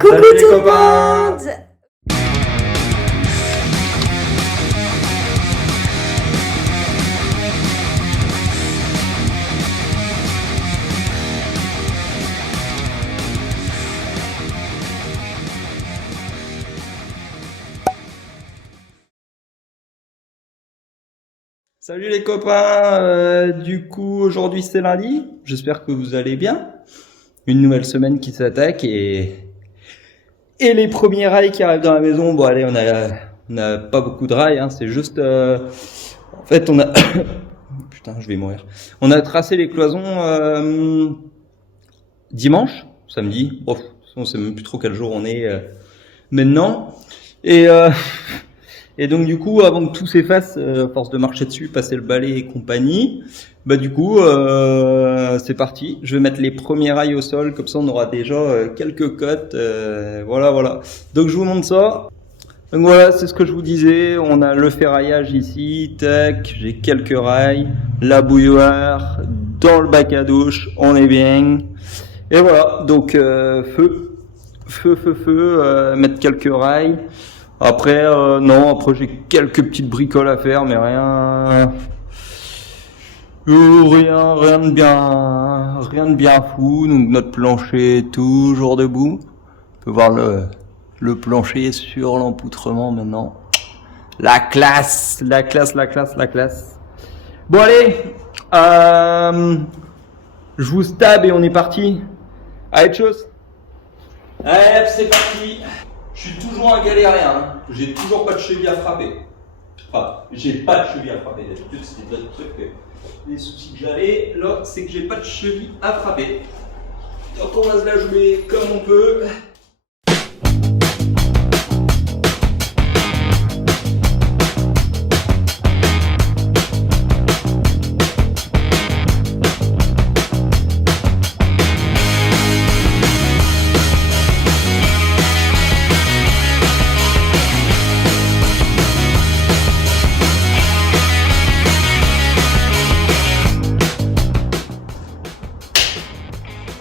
Coucou Salut les tout le copains. monde. Salut les copains, du coup aujourd'hui c'est lundi, j'espère que vous allez bien. Une nouvelle semaine qui s'attaque et les premiers rails qui arrivent dans la maison. Bon allez, on a pas beaucoup de rails, hein, c'est juste en fait on a putain je vais mourir. On a tracé les cloisons dimanche, samedi. Oh, de toute façon, on sait même plus trop quel jour on est maintenant et Et donc du coup, avant que tout s'efface, force de marcher dessus, passer le balai et compagnie, bah du coup, c'est parti. Je vais mettre les premiers rails au sol, comme ça on aura déjà quelques cotes. Voilà. Donc je vous montre ça. Donc voilà, c'est ce que je vous disais. On a le ferraillage ici, tac. J'ai quelques rails, la bouilloire, dans le bac à douche, on est bien. Et voilà, donc feu, mettre quelques rails. Après, non, après j'ai quelques petites bricoles à faire, mais rien de bien fou. Donc notre plancher est toujours debout. On peut voir le plancher sur l'empoutrement maintenant. La classe. Bon allez, je vous stab et on est parti. Allez, tchuss. Allez, c'est parti. Je suis toujours un galérien, hein. J'ai toujours pas de cheville à frapper. Enfin, j'ai pas de cheville à frapper. D'habitude, c'était d'autres trucs. Les soucis que j'avais, là, c'est que j'ai pas de cheville à frapper. Donc on va se la jouer comme on peut.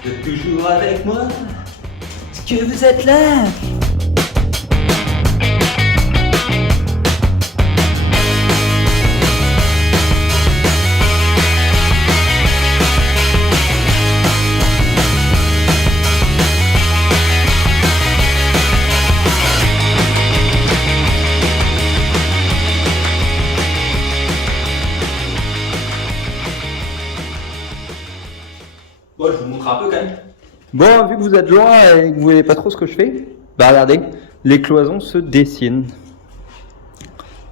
Vous êtes toujours avec moi? Est-ce que vous êtes là? Bon, je vous montre un peu quand même. Bon, vu que vous êtes loin et que vous voyez pas trop ce que je fais, bah regardez, les cloisons se dessinent.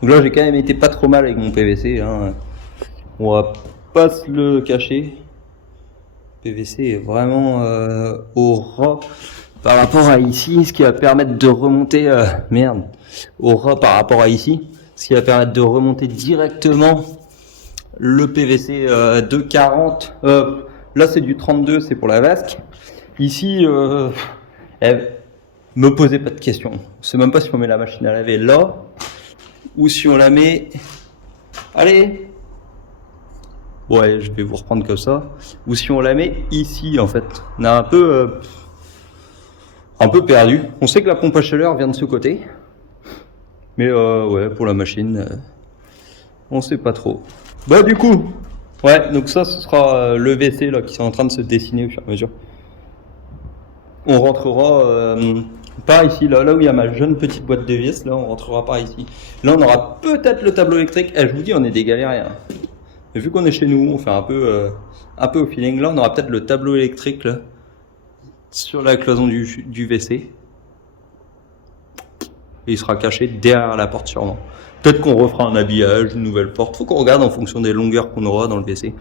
Donc là, j'ai quand même été pas trop mal avec mon PVC, hein. On va pas se le cacher. PVC est vraiment au ras par rapport à ici, ce qui va permettre de remonter, au ras par rapport à ici, ce qui va permettre de remonter directement le PVC de 40. Là, c'est du 32, c'est pour la vasque. Ici, me posez pas de questions. Je sais même pas si on met la machine à laver là ou si on la met. Allez. Ouais, je vais vous reprendre comme ça. Ou si on la met ici, en fait. On a un peu perdu. On sait que la pompe à chaleur vient de ce côté, mais ouais, pour la machine, on sait pas trop. Bah du coup. Ouais, donc ça, ce sera le WC là qui est en train de se dessiner au fur et à mesure. On rentrera par ici, là où il y a ma jeune petite boîte de vis, là, on rentrera par ici. Là, on aura peut-être le tableau électrique. Je vous dis, on est des galériens. Et vu qu'on est chez nous, on fait un peu au feeling. Là, on aura peut-être le tableau électrique là, sur la cloison du WC. Et il sera caché derrière la porte sûrement. Peut-être qu'on refera un habillage, une nouvelle porte. Faut qu'on regarde en fonction des longueurs qu'on aura dans le WC.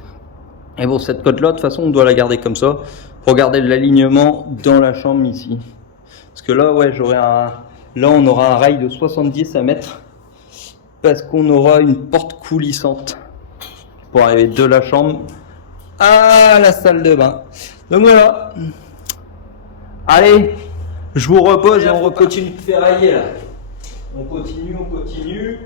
Et bon, cette cote-là, de toute façon, on doit la garder comme ça pour garder l'alignement dans la chambre ici. Parce que là, ouais, là, on aura un rail de 70 à mettre parce qu'on aura une porte coulissante pour arriver de la chambre à la salle de bain. Donc voilà. Allez, je vous repose et on continue de ferrailler là. On continue.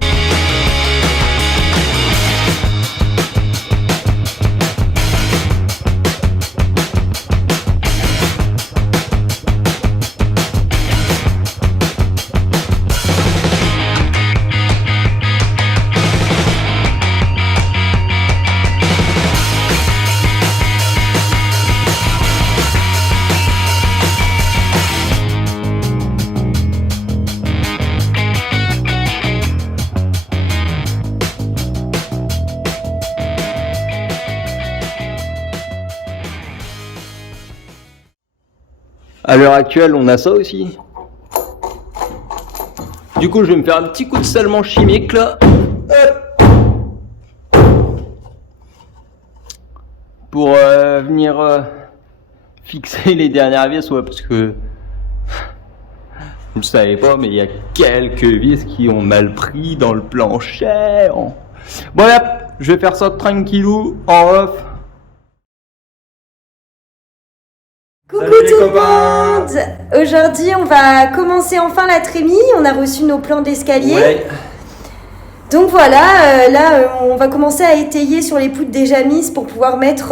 À l'heure actuelle, on a ça aussi. Du coup, je vais me faire un petit coup de salement chimique là. Pour venir fixer les dernières vis, ouais, parce que vous ne savez pas, mais il y a quelques vis qui ont mal pris dans le plancher. Voilà, je vais faire ça tranquillou, en off. Coucou tout le monde! Aujourd'hui, on va commencer enfin la trémie. On a reçu nos plans d'escalier. Ouais. Donc voilà, là, on va commencer à étayer sur les poutres déjà mises pour pouvoir mettre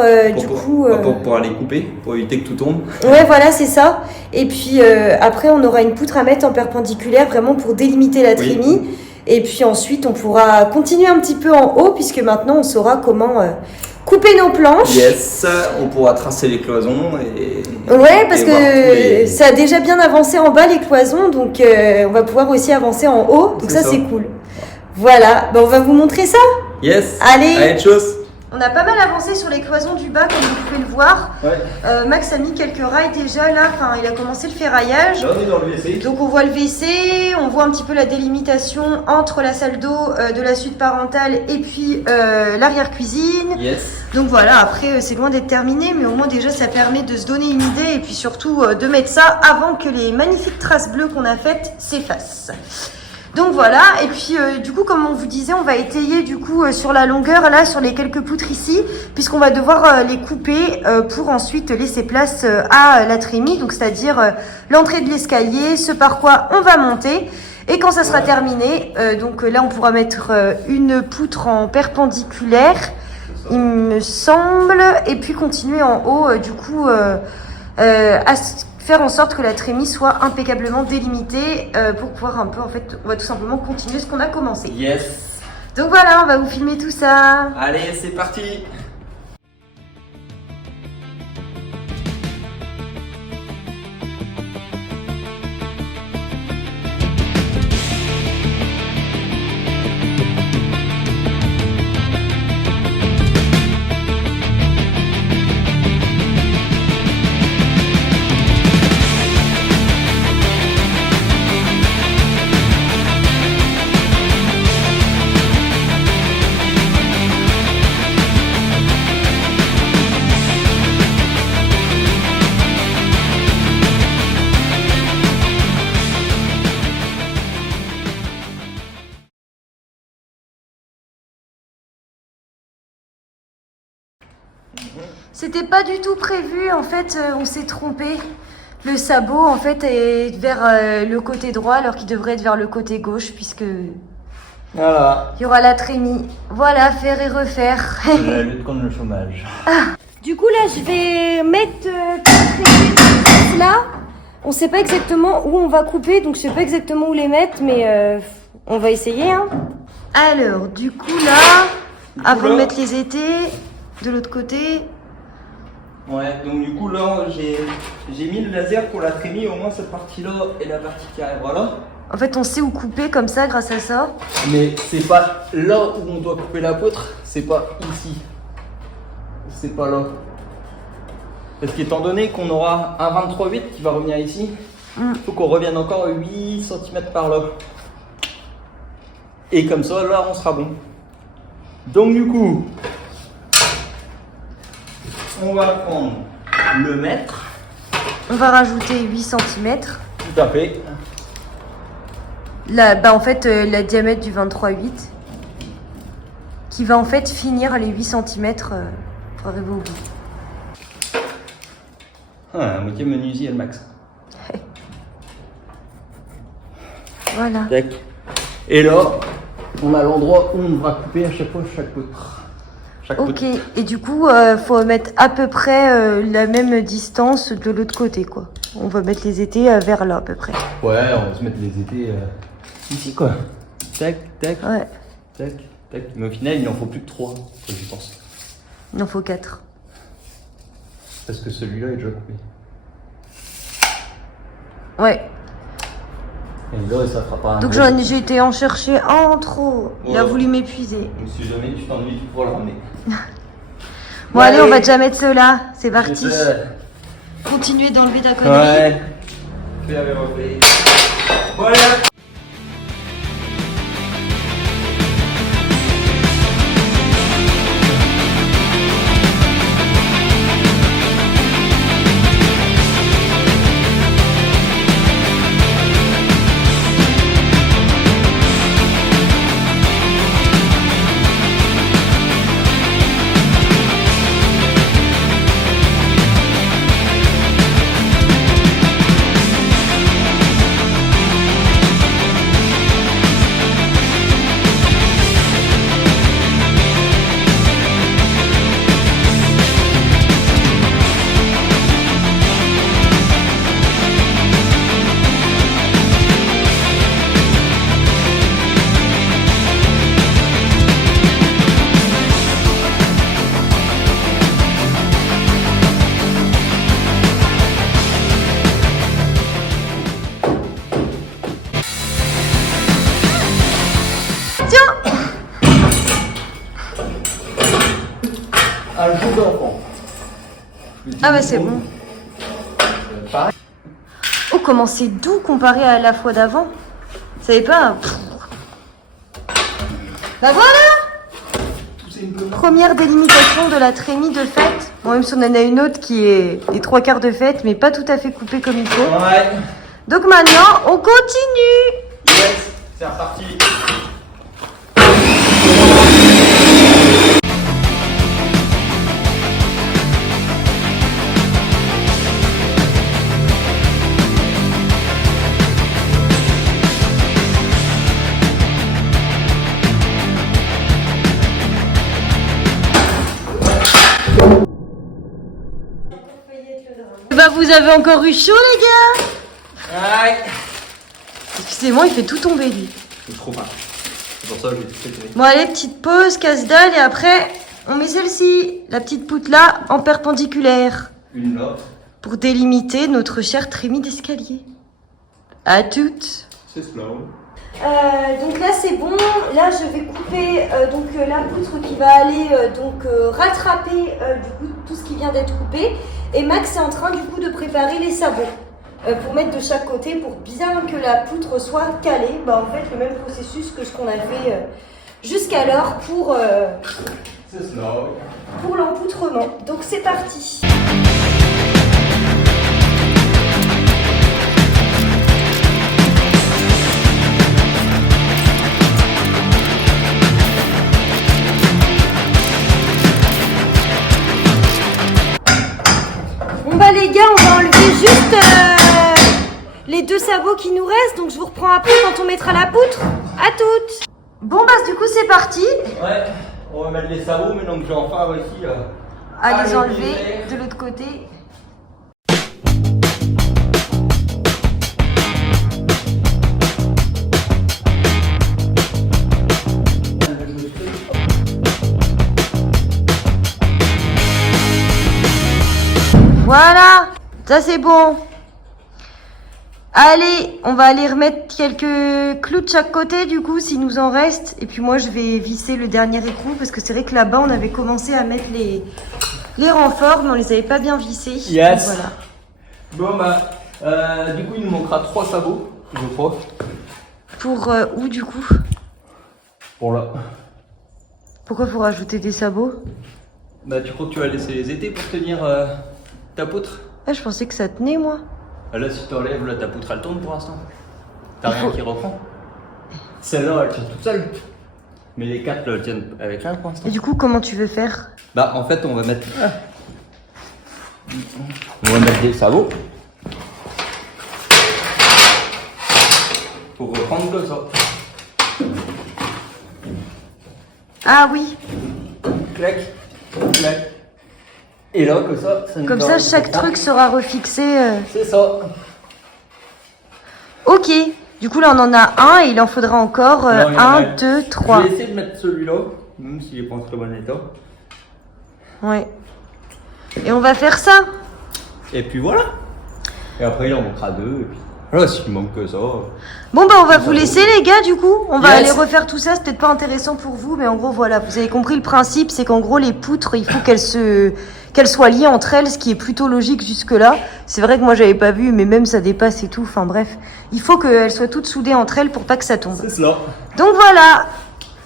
Pour aller couper, pour éviter que tout tombe. Ouais, voilà, c'est ça. Et puis après, on aura une poutre à mettre en perpendiculaire, vraiment pour délimiter la trémie. Oui. Et puis ensuite, on pourra continuer un petit peu en haut, puisque maintenant, on saura comment couper nos planches. Yes, on pourra tracer les cloisons. Ouais, parce que ça a déjà bien avancé en bas, les cloisons. Donc, on va pouvoir aussi avancer en haut. Donc ça, c'est cool. Voilà, on va vous montrer ça. Yes. Allez, chose. On a pas mal avancé sur les cloisons du bas, comme vous pouvez le voir. Ouais. Max a mis quelques rails déjà là, il a commencé le ferraillage. Là, on est dans le WC. Donc on voit le WC, on voit un petit peu la délimitation entre la salle d'eau de la suite parentale et puis l'arrière-cuisine. Yes. Donc voilà, après c'est loin d'être terminé, mais au moins déjà ça permet de se donner une idée et puis surtout de mettre ça avant que les magnifiques traces bleues qu'on a faites s'effacent. Donc voilà, et puis du coup, comme on vous disait, on va étayer du coup sur la longueur, là, sur les quelques poutres ici, puisqu'on va devoir les couper pour ensuite laisser place à la trémie, donc c'est-à-dire l'entrée de l'escalier, ce par quoi on va monter. Et quand ça sera terminé, donc là, on pourra mettre une poutre en perpendiculaire, il me semble, et puis continuer en haut, du coup, à faire en sorte que la trémie soit impeccablement délimitée pour pouvoir un peu, en fait, on va tout simplement continuer ce qu'on a commencé. Yes. Donc voilà, on va vous filmer tout ça. Allez, c'est parti. C'était pas du tout prévu, en fait, on s'est trompé. Le sabot, en fait, est vers le côté droit, alors qu'il devrait être vers le côté gauche, puisque voilà. Il y aura la trémie. Voilà, faire et refaire. La lutte contre le chômage. Du coup, là, je vais mettre là. On sait pas exactement où on va couper, donc je sais pas exactement où les mettre, mais on va essayer. Hein. Alors, du coup, là, avant de mettre les étais, de l'autre côté. Ouais, donc du coup là j'ai mis le laser pour la trémie, au moins cette partie-là et la partie qui arrivera là. En fait, on sait où couper comme ça grâce à ça. Mais c'est pas là où on doit couper la poutre, c'est pas ici. C'est pas là. Parce qu'étant donné qu'on aura un 23,8 qui va revenir ici, il faut qu'on revienne encore 8 cm par là. Et comme ça, là on sera bon. Donc du coup, on va prendre le mètre. On va rajouter 8 cm. Tout à fait. Là, en fait, la diamètre du 23,8 qui va en fait finir les 8 cm pour arriver au bout. Ah, moitié menuisier le max. Voilà. Tac. Et là, on a l'endroit où on va couper à chaque fois chaque poutre. Ok, et du coup, faut mettre à peu près la même distance de l'autre côté, quoi. On va mettre les étais vers là, à peu près. Ouais, on va se mettre les étais ici, quoi. Tac, tac, ouais. Tac, tac. Mais au final, il en faut plus que 3, je pense. Il en faut 4. Parce que celui-là est déjà coupé. Ouais. Et là, ça fera pas un. Donc j'ai été en chercher un trop. Il a voulu m'épuiser. Si jamais tu t'ennuies, tu pourras le ramener. Bon, allez, on va déjà mettre ceux-là. C'est parti. continuer d'enlever ta connerie. Ouais. Je l'avais repris. Voilà. Un jeu d'enfant. Ah bah c'est bon. Pareil. Oh, comment c'est doux comparé à la fois d'avant. Vous savez pas? Bah voilà! Première délimitation de la trémie de fête. Bon, même si on en a une autre qui est les 3/4 de fête, mais pas tout à fait coupée comme il faut. Ouais. Donc maintenant, on continue! Yes, c'est reparti. Bah vous avez encore eu chaud les gars! Ouais. Excusez-moi, il fait tout tomber lui. C'est trop mal. C'est pour ça que j'ai tout fait. Bon allez, petite pause, casse-dalle et après on met celle-ci, la petite poutre là, en perpendiculaire. Une là. Pour délimiter notre cher trémie d'escalier. À toutes. C'est slow. Donc là c'est bon, là je vais couper la poutre qui va aller rattraper du coup tout ce qui vient d'être coupé. Et Max est en train du coup de préparer les sabots pour mettre de chaque côté pour bien que la poutre soit calée. Bah en fait le même processus que ce qu'on a fait jusqu'alors pour l'empoutrement. Donc c'est parti. Bon bah les gars, on va enlever juste les 2 sabots qui nous restent, donc je vous reprends après quand on mettra la poutre. À toutes. Bon bah du coup c'est parti. Ouais, on va mettre les sabots maintenant que j'ai enfin réussi À les enlever de l'autre côté. Voilà, ça c'est bon. Allez, on va aller remettre quelques clous de chaque côté du coup, s'il nous en reste. Et puis moi, je vais visser le dernier écrou parce que c'est vrai que là-bas, on avait commencé à mettre les renforts, mais on les avait pas bien vissés. Yes. Donc, voilà. Bon bah, du coup il nous manquera 3 sabots, je crois. Pour où du coup? Pour là. Pourquoi faut rajouter des sabots? Bah tu crois que tu vas laisser les étés pour tenir ta poutre? Ah, je pensais que ça tenait moi. Ah, là si tu enlèves, là ta poutre elle tourne pour l'instant. T'as rien qui reprend. Celle-là elle tient toute seule. Mais les 4 là elles tiennent avec rien pour l'instant. Et du coup, comment tu veux faire? Bah en fait on va mettre... On va mettre des sabots. Pour reprendre comme ça. Ah oui. Clac, clac. Et là comme ça, nous Comme ça, permet chaque de truc sera refixé. C'est ça. Ok. Du coup, là, on en a un et il en faudra encore Non, il y en a 1, un. 2, 3. Je vais essayer de mettre celui-là, même s'il est pas en très bon état. Ouais. Et on va faire ça. Et puis voilà. Et après il en manquera 2. Et puis voilà, s'il manque que ça. Bon, bah, on va vous laisser, les gars, du coup. On va Yes. aller refaire tout ça. C'est peut-être pas intéressant pour vous, mais en gros, voilà. Vous avez compris le principe. C'est qu'en gros, les poutres, il faut qu'elles soient liées entre elles, ce qui est plutôt logique jusque-là. C'est vrai que moi j'avais pas vu, mais même ça dépasse et tout. Enfin bref, il faut qu'elles soient toutes soudées entre elles pour pas que ça tombe. C'est cela. Donc voilà,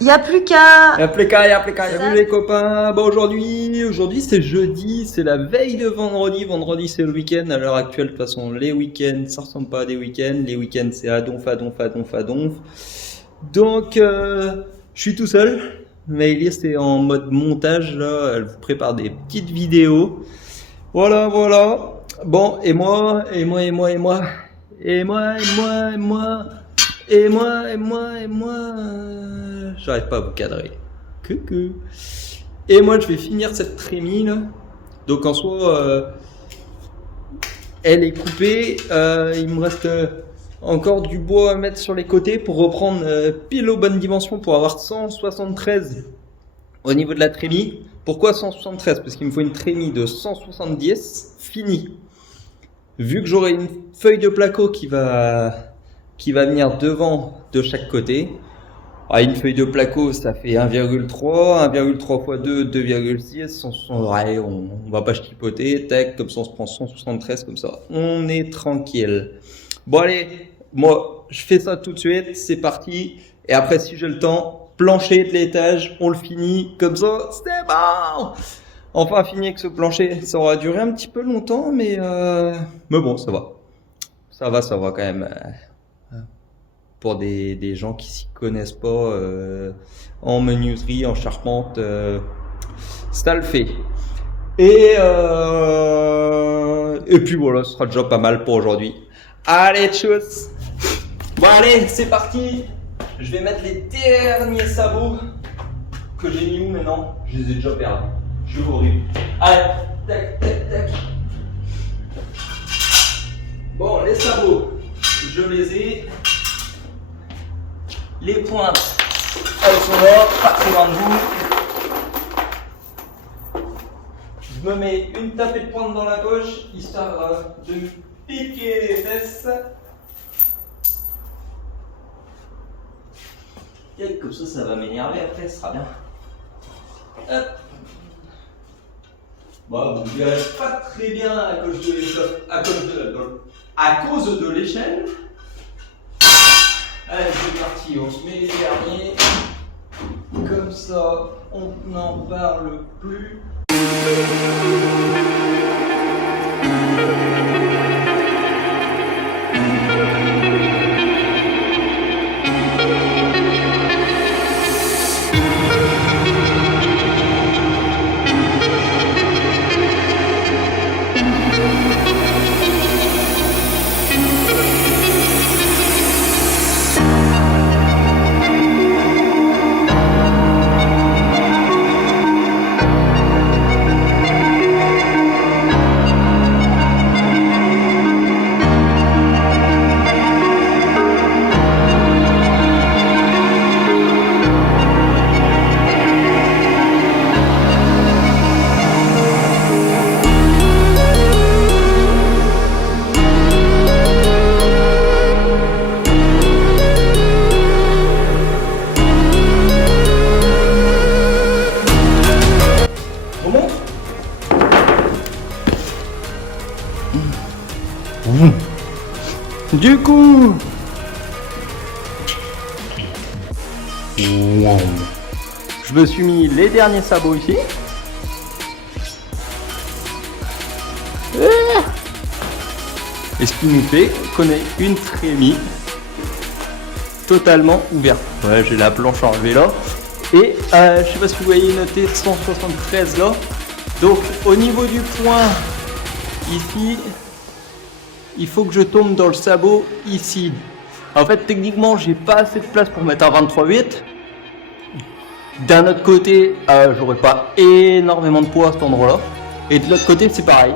il y a plus qu'à. Salut les copains. Bon, aujourd'hui c'est jeudi, c'est la veille de vendredi. Vendredi c'est le week-end. À l'heure actuelle, de toute façon, les week-ends, ça ressemble pas à des week-ends. Les week-ends c'est à donf. Donc, je suis tout seul. Maëlys est en mode montage là. Elle vous prépare des petites vidéos. Voilà. Bon, et moi. J'arrive pas à vous cadrer. Coucou. Et moi, je vais finir cette trémie là. Donc en soi, elle est coupée. Il me reste encore du bois à mettre sur les côtés pour reprendre pile aux bonnes dimensions pour avoir 173 au niveau de la trémie. Pourquoi 173? Parce qu'il me faut une trémie de 170 finie. Vu que j'aurai une feuille de placo qui va venir devant de chaque côté. Une feuille de placo, ça fait 1,3, 1,3 fois 2, 2,6, on va pas chipoter, tac, comme ça on se prend 173, comme ça, on est tranquille. Bon allez, moi, je fais ça tout de suite, c'est parti, et après si j'ai le temps, plancher de l'étage, on le finit, comme ça, c'est bon. Enfin, fini avec ce plancher, ça aura duré un petit peu longtemps, mais bon, ça va. Ça va quand même. Pour des gens qui s'y connaissent pas en menuiserie, en charpente, ça le fait. Et puis voilà, ce sera déjà pas mal pour aujourd'hui. Allez, tchuss. Bon allez, c'est parti. Je vais mettre les derniers sabots que j'ai mis où maintenant. Je les ai déjà perdus. Je suis horrible. Allez, tac. Bon, les sabots, je les ai. Les pointes, elles sont là, pas trop loin de vous. Je me mets une tapée de pointe dans la poche, histoire de me piquer les fesses. Et comme ça va m'énerver après, ce sera bien. Hop. Bon, vous ne verrez pas très bien à cause de l'échelle. Allez, c'est parti, on se met les derniers. Comme ça, on n'en parle plus. Du coup, je me suis mis les derniers sabots ici. Et ce qui nous fait qu'on ait une trémie totalement ouverte. Ouais, j'ai la planche enlevée là. Et je sais pas si vous voyez noté 173 là. Donc au niveau du point ici, il faut que je tombe dans le sabot ici. En fait, techniquement, j'ai pas assez de place pour mettre un 23,8. D'un autre côté, j'aurais pas énormément de poids à cet endroit-là. Et de l'autre côté, c'est pareil.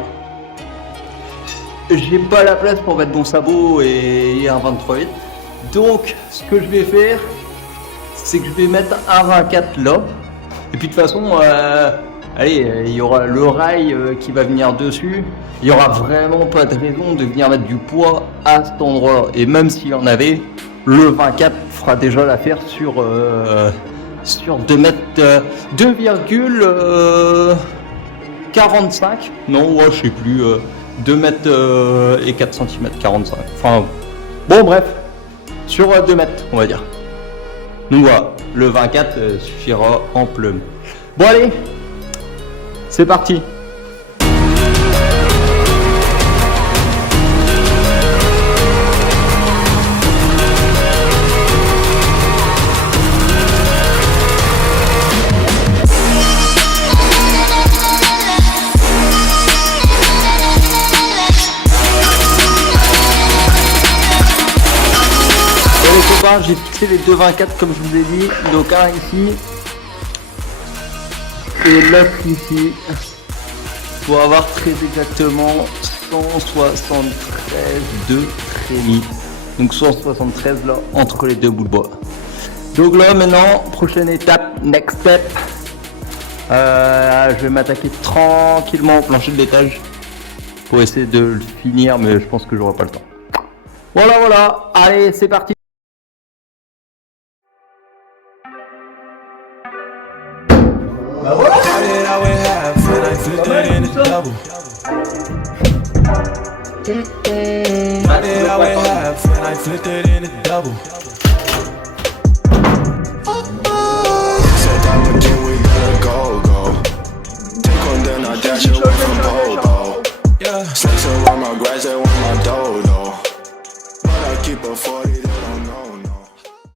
J'ai pas la place pour mettre mon sabot et un 23,8. Donc, ce que je vais faire, c'est que je vais mettre un 24 là. Et puis de toute façon, il y aura le rail qui va venir dessus. Il y aura vraiment pas de raison de venir mettre du poids à cet endroit. Et même s'il y en avait, le 24 fera déjà l'affaire sur 2,4 45, non, ouais, je sais plus, 2 mètres et 4 cm, 45. Enfin, bon, bref, sur 2 mètres, on va dire. Donc voilà, le 24 suffira amplement. Bon, allez, c'est parti. J'ai fixé les 2,24 comme je vous ai dit, donc un ici et l'autre ici pour avoir très exactement 173 de trémies, donc 173 là entre les deux bouts de bois. Donc là maintenant, prochaine étape, next step, je vais m'attaquer tranquillement au plancher de l'étage pour essayer de le finir, mais je pense que j'aurai pas le temps. Voilà, allez c'est parti. I did always have, and I flipped it in a double. I did always have, and I flipped it in a double. Said that again, we gotta go. Take one, then I dash it away from Bobo. Yeah, snakes around my grass, they want my dodo. But I keep a 40.